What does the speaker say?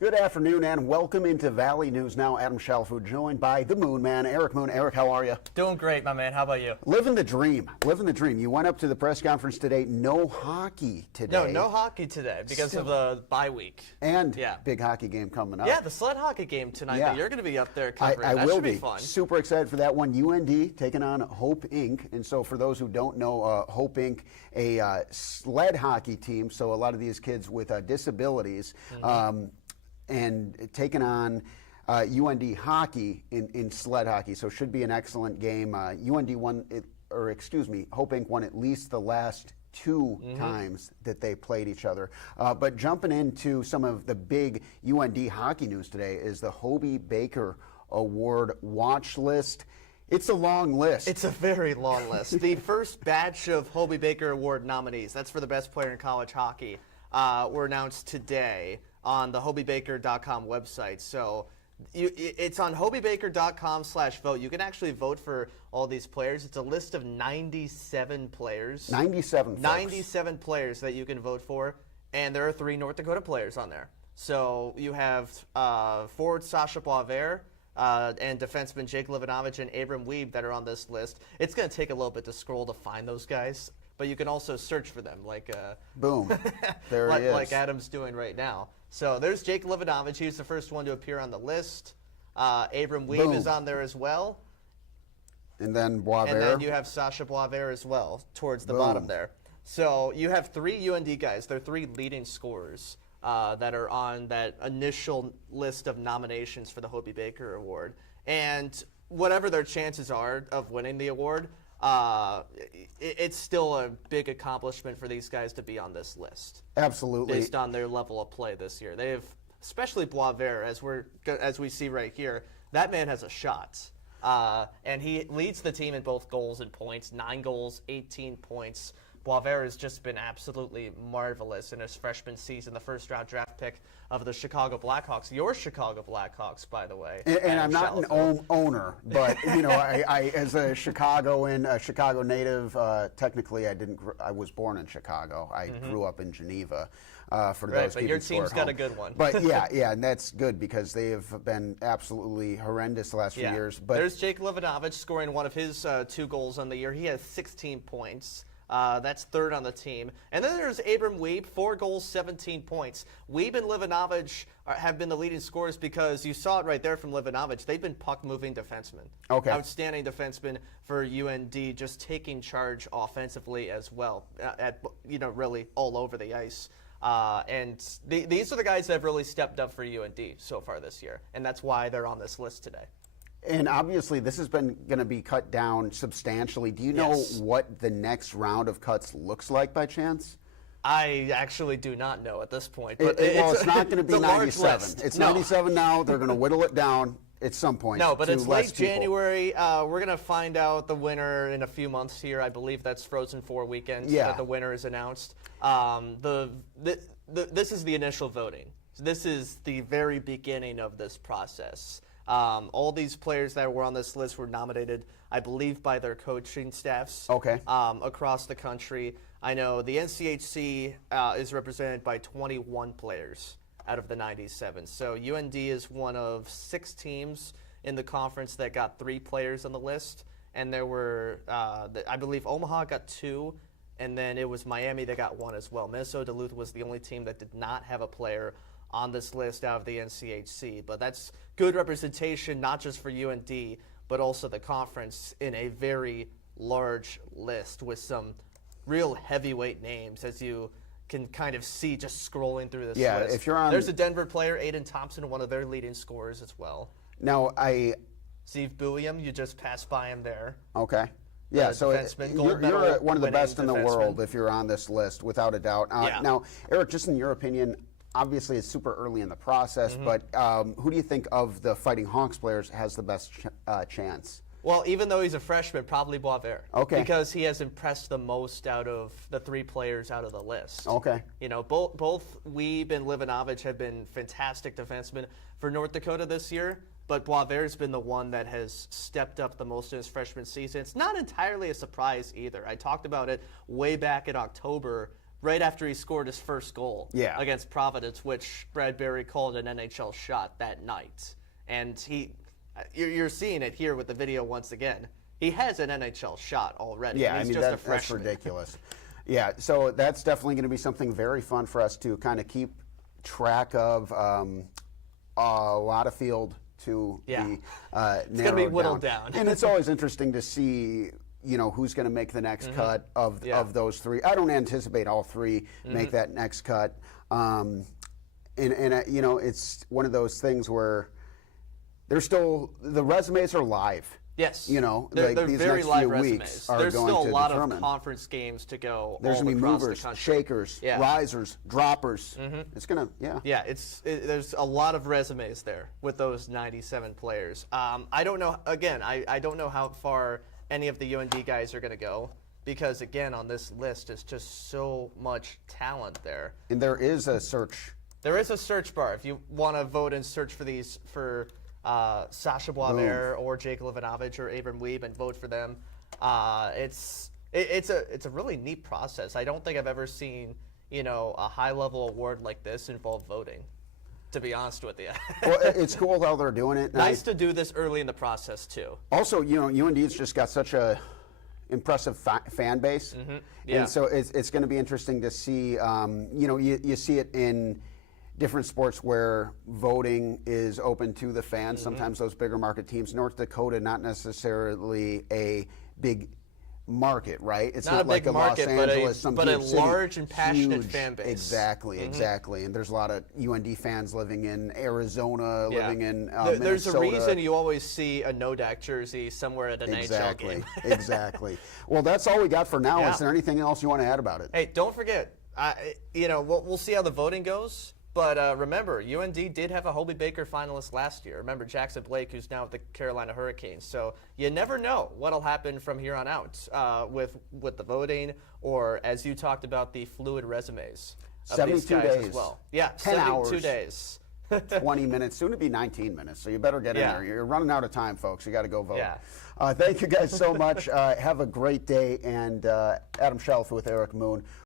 Good afternoon and welcome into Valley News Now. Adam Shalfo joined by the Moon Man, Eric Moon. Eric, how are you? Doing great, my man. How about you? Living the dream. Living the dream. You went up to the press conference today. No hockey today. No hockey today because of the bye week. And big hockey game coming up. Yeah, the sled hockey game tonight that you're going to be up there covering. I that will should be. be fun. Super excited for that one. UND taking on Hope Inc. And so for those who don't know, Hope Inc., a sled hockey team, so a lot of these kids with disabilities, and taking on UND hockey in sled hockey, so should be an excellent game. UND won, Hope Inc. won at least the last two times that they played each other. But jumping into some of the big UND hockey news today is the Hobey Baker Award watch list. It's a long list. It's a very long list. The first batch of Hobey Baker Award nominees, that's for the best player in college hockey, were announced today on the HobeyBaker.com website. So it's on HobeyBaker.com/vote. You can actually vote for all these players. It's a list of 97 players. 97 folks. 97 players that you can vote for, and there are 3 North Dakota players on there. So you have forward Sacha Boisvert, and defenseman Jake Livanavage and Abram Wiebe that are on this list. It's going to take a little bit to scroll to find those guys, but you can also search for them, like boom, there he is, like Adam's doing right now. So there's Jake Livanavage. He was the first one to appear on the list. Abram Wiebe is on there as well. And then Boisvert. And then you have Sacha Boisvert as well towards the bottom there. So you have 3 UND guys. They're 3 leading scorers that are on that initial list of nominations for the Hobey Baker Award. And whatever their chances are of winning the award, it's still a big accomplishment for these guys to be on this list. Absolutely. Based on their level of play this year. They have, especially Boisvert, as we see right here, that man has a shot. And he leads the team in both goals and points, 9 goals, 18 points. Boisvert has just been absolutely marvelous in his freshman season, the first-round draft pick of the Chicago Blackhawks. Your Chicago Blackhawks, by the way. And I'm not an owner, but you know, I as a Chicagoan, a Chicago native, technically I was born in Chicago. I grew up in Geneva. For those but your team's got a good one. But yeah, and that's good because they have been absolutely horrendous the last few years. But there's Jake Livanavage scoring one of his 2 goals on the year. He has 16 points. That's 3rd on the team. And then there's Abram Wiebe, 4 goals, 17 points. Wiebe and Livanavage have been the leading scorers because you saw it right there from Livanavage. They've been puck-moving defensemen. Okay. Outstanding defensemen for UND, just taking charge offensively as well, really all over the ice. And these are the guys that have really stepped up for UND so far this year, and that's why they're on this list today. And obviously, this has been going to be cut down substantially. Do you know what the next round of cuts looks like by chance? I actually do not know at this point. But it's not going to be 97. It's 97 now. They're going to whittle it down at some point. No, but it's late January. We're going to find out the winner in a few months here. I believe that's Frozen 4 weekend that the winner is announced. This is the initial voting. So this is the very beginning of this process. All these players that were on this list were nominated, I believe, by their coaching staffs across the country. I know the NCHC is represented by 21 players out of the 97. So UND is one of 6 teams in the conference that got 3 players on the list. And there were, I believe, Omaha got 2, and then it was Miami that got 1 as well. Minnesota Duluth was the only team that did not have a player on this list out of the NCHC. But that's good representation, not just for UND, but also the conference in a very large list with some real heavyweight names, as you can kind of see just scrolling through this list. If you're on, there's a Denver player, Aiden Thompson, one of their leading scorers as well. Now, Steve Buiam, you just passed by him there. Okay. Yeah, so you're one of the best in the world if you're on this list, without a doubt. Now, Eric, just in your opinion, obviously it's super early in the process, but who do you think of the Fighting Hawks players has the best chance? Well, even though he's a freshman, probably Boisvert. Okay. Because he has impressed the most out of the 3 players out of the list. Okay. You know, both Wiebe and Livanavage have been fantastic defensemen for North Dakota this year, but Boisvert's been the one that has stepped up the most in his freshman season. It's not entirely a surprise either. I talked about it way back in October right after he scored his first goal against Providence, which Brad Berry called an NHL shot that night. And you're seeing it here with the video once again. He has an NHL shot already. Yeah, he's I mean, just a freshman. that's ridiculous. Yeah, so that's definitely going to be something very fun for us to kind of keep track of. A lot of field to be narrowed it's going to be whittled down. And it's always interesting to see, who's going to make the next cut of those three. I don't anticipate all three make that next cut. It's one of those things where the resumes are live. Yes. They're these next very live few resumes. weeks are There's going still a to lot determine. of conference games to go. There's all going to be across movers, the country. shakers, risers, droppers. It's going to, Yeah, there's a lot of resumes there with those 97 players. I don't know, again, I don't know how far any of the UND guys are going to go because, again, on this list is just so much talent there. And there is a search. There is a search bar if you want to vote and search for these for Sacha Boisvert or Jake Livanavage or Abram Wiebe and vote for them. It's a really neat process. I don't think I've ever seen a high level award like this involve voting. To be honest with you. Well, it's cool how they're doing it. Nice to do this early in the process too. Also, UND's just got such a impressive fan base, and so it's going to be interesting to see. You see it in different sports where voting is open to the fans. Sometimes those bigger market teams. North Dakota, not necessarily a big market, right? It's not like a big market, Los Angeles, but a city, large and passionate huge, fan base. Exactly. And there's a lot of UND fans living in Arizona, living in Minnesota. There's a reason you always see a Nodak jersey somewhere at an NHL game. Exactly. Well, that's all we got for now. Yeah. Is there anything else you want to add about it? Hey, don't forget, we'll see how the voting goes. But remember, UND did have a Hobey Baker finalist last year. Remember Jackson Blake, who's now with the Carolina Hurricanes. So you never know what'll happen from here on out with the voting, or as you talked about, the fluid resumes of 72 these guys days. as well. Yeah, 10 72 hours. days. 20 minutes, soon to be 19 minutes. So you better get in there. You're running out of time, folks. You got to go vote. Yeah. Thank you guys so much. Have a great day. And Adam Shelf with Eric Moon.